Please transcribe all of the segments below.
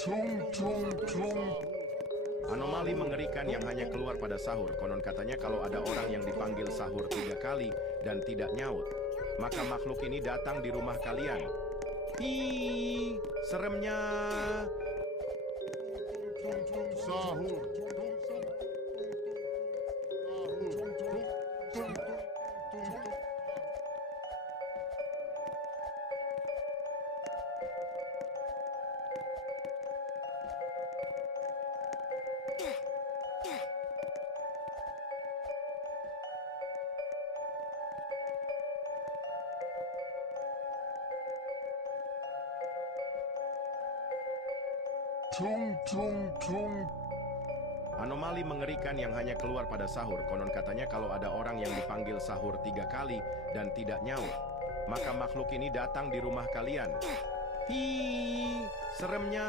Tung tung tung. Anomali mengerikan yang hanya keluar pada sahur. Konon katanya kalau ada orang yang dipanggil sahur 3 kali dan tidak nyaut, maka makhluk ini datang di rumah kalian. Hi, seremnya. Tung tung sahur. Tung tung tung. Anomali mengerikan yang hanya keluar pada sahur. Konon katanya kalau ada orang yang dipanggil sahur 3 kali dan tidak nyaut, maka makhluk ini datang di rumah kalian. Hi, seremnya.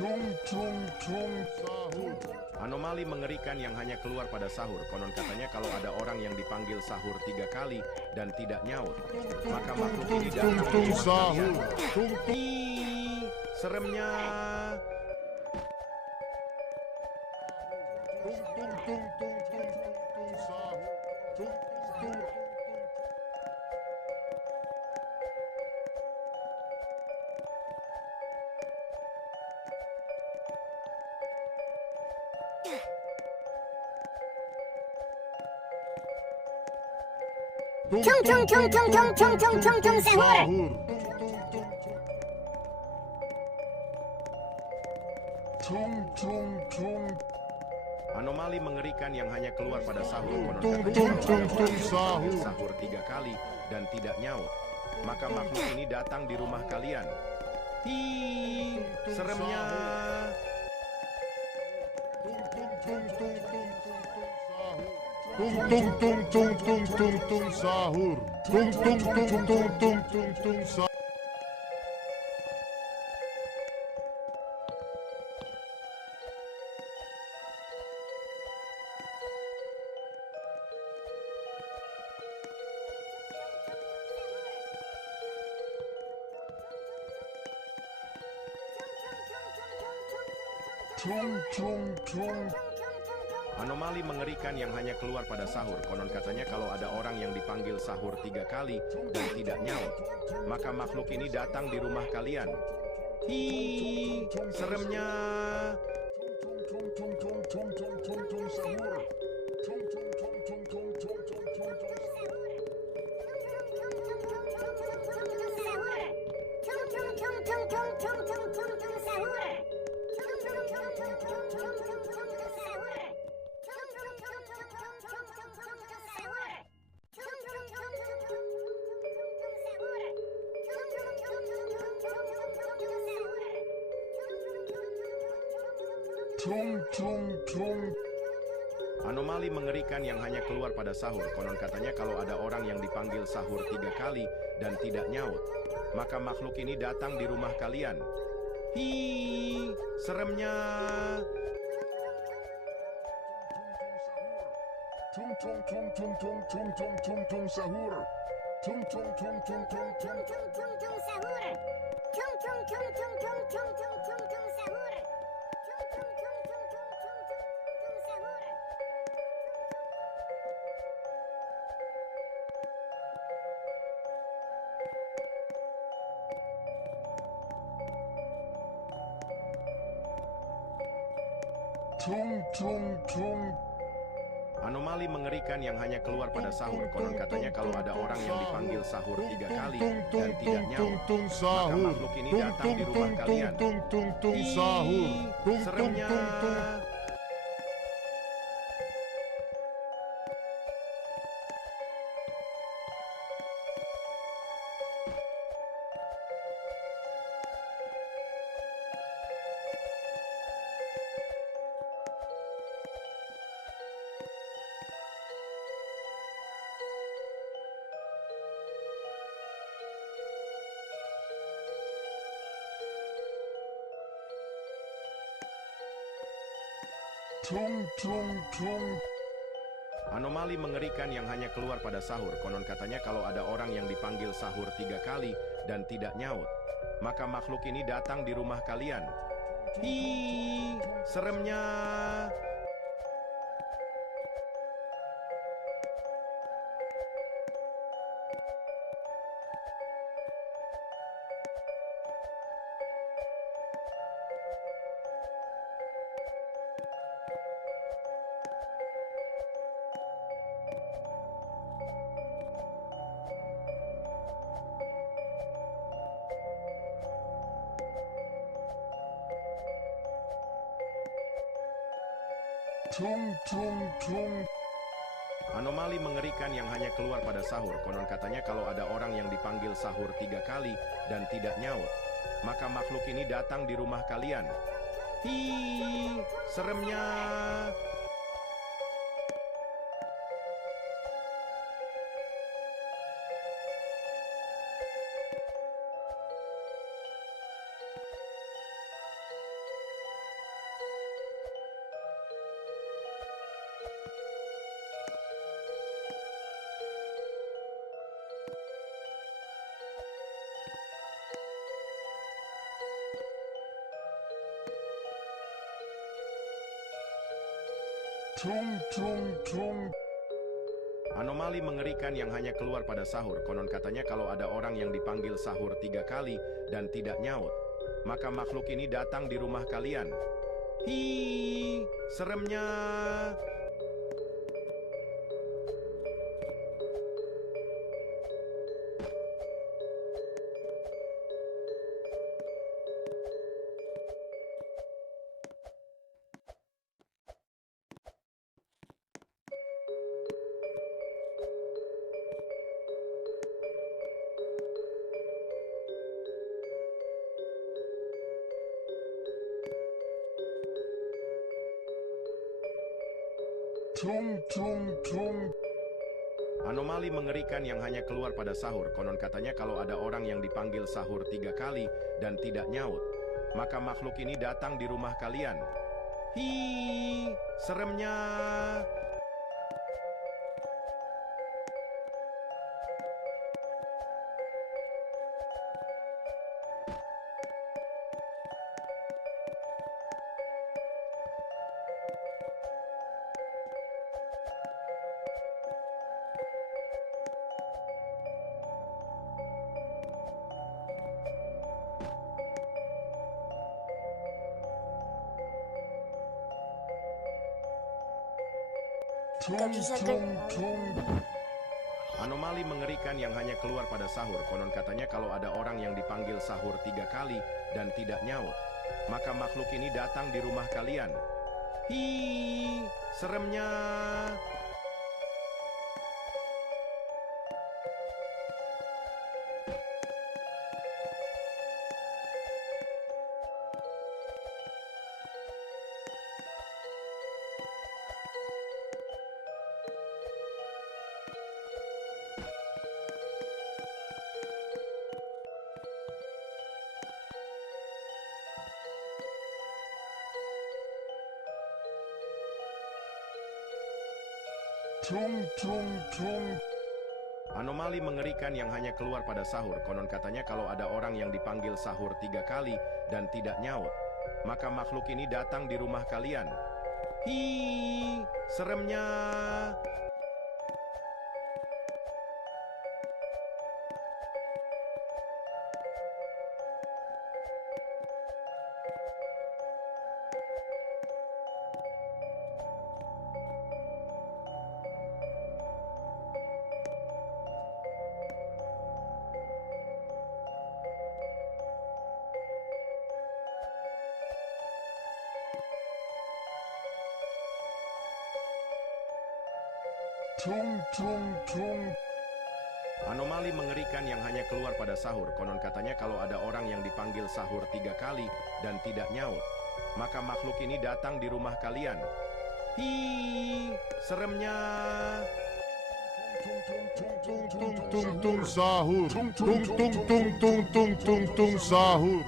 Tung tung tung sahur. Anomali mengerikan yang hanya keluar pada sahur. Konon katanya kalau ada orang yang dipanggil sahur 3 kali dan tidak nyaut, maka makhluk ini datang di Tung rumah sahur. kalian. Tung Hi, seremnya. tung tung tung tung tung tung sahur. Tung tung tung. Tung tung tung tung tung tung tung tung tung sahur. Tung tung tung. Anomali mengerikan yang hanya keluar pada sahur. Konon Tung katanya tung kalau tung ada tung orang yang sahur. dipanggil sahur 3 kali dan tidak nyaut, maka makhluk ini datang di rumah kalian. Hi, seremnya. Tung tung tung tung tung tung tung sahur. Tung tung tung tung tung tung tung sahur. Tung tung tung. Anomali mengerikan yang hanya keluar pada sahur. Konon katanya kalau ada orang yang dipanggil sahur 3 kali dan tidak nyaut, maka makhluk ini datang di rumah kalian. Hi, seremnya. Tung tung tung tung tung tung tung sahur. Tung tung tung tung tung tung tung tung tung. Tung tung tung. Anomali mengerikan yang hanya keluar pada sahur. Konon katanya kalau ada orang yang dipanggil sahur 3 kali dan tidak nyaut, maka makhluk ini datang di rumah kalian. Hi, seremnya. Tung tung tung tung tung tung tung tung tung sahur. Tung tung tung tung tung tung tung tung tung sahur. Tung tung tung tung tung tung tung tung tung sahur. Tung tung tung. Anomali mengerikan yang hanya keluar pada sahur. Konon katanya kalau ada orang yang dipanggil sahur 3 kali dan tidak nyaut, maka makhluk ini datang di rumah kalian. Hi, seremnya. Tung tung tung. Anomali mengerikan yang hanya keluar pada sahur. Konon katanya kalau ada orang yang dipanggil sahur 3 kali dan tidak nyaut, maka makhluk ini datang di rumah kalian. Hi, seremnya. Tung tung tung. Anomali mengerikan yang hanya keluar pada sahur. Konon katanya kalau ada orang yang dipanggil sahur 3 kali dan tidak nyaut, maka makhluk ini datang di rumah kalian. Hi, seremnya. Tung tung tung. Anomali mengerikan yang hanya keluar pada sahur. Konon katanya kalau ada orang yang dipanggil sahur 3 kali dan tidak nyaut, maka makhluk ini datang di rumah kalian. Hi, seremnya. Tung tung tung. Anomali mengerikan yang hanya keluar pada sahur. Konon katanya kalau ada orang yang dipanggil sahur 3 kali dan tidak nyaut, maka makhluk ini datang di rumah kalian. Hi, seremnya. Tung tung tung. Anomali mengerikan yang hanya keluar pada sahur. Konon katanya kalau ada orang yang dipanggil sahur 3 kali dan tidak nyaut, maka makhluk ini datang di rumah kalian. Hi, seremnya. Tung tung tung. Anomali mengerikan yang hanya keluar pada sahur. Konon katanya kalau ada orang yang dipanggil sahur 3 kali dan tidak nyaut, maka makhluk ini datang di rumah kalian. Hi, seremnya. Tung tung tung. Anomali mengerikan yang hanya keluar pada sahur. Konon katanya kalau ada orang yang dipanggil sahur 3 kali dan tidak nyaut, maka makhluk ini datang di rumah kalian. Hi, seremnya. Tung tung tung sahur. Tung tung tung tung tung tung tung sahur.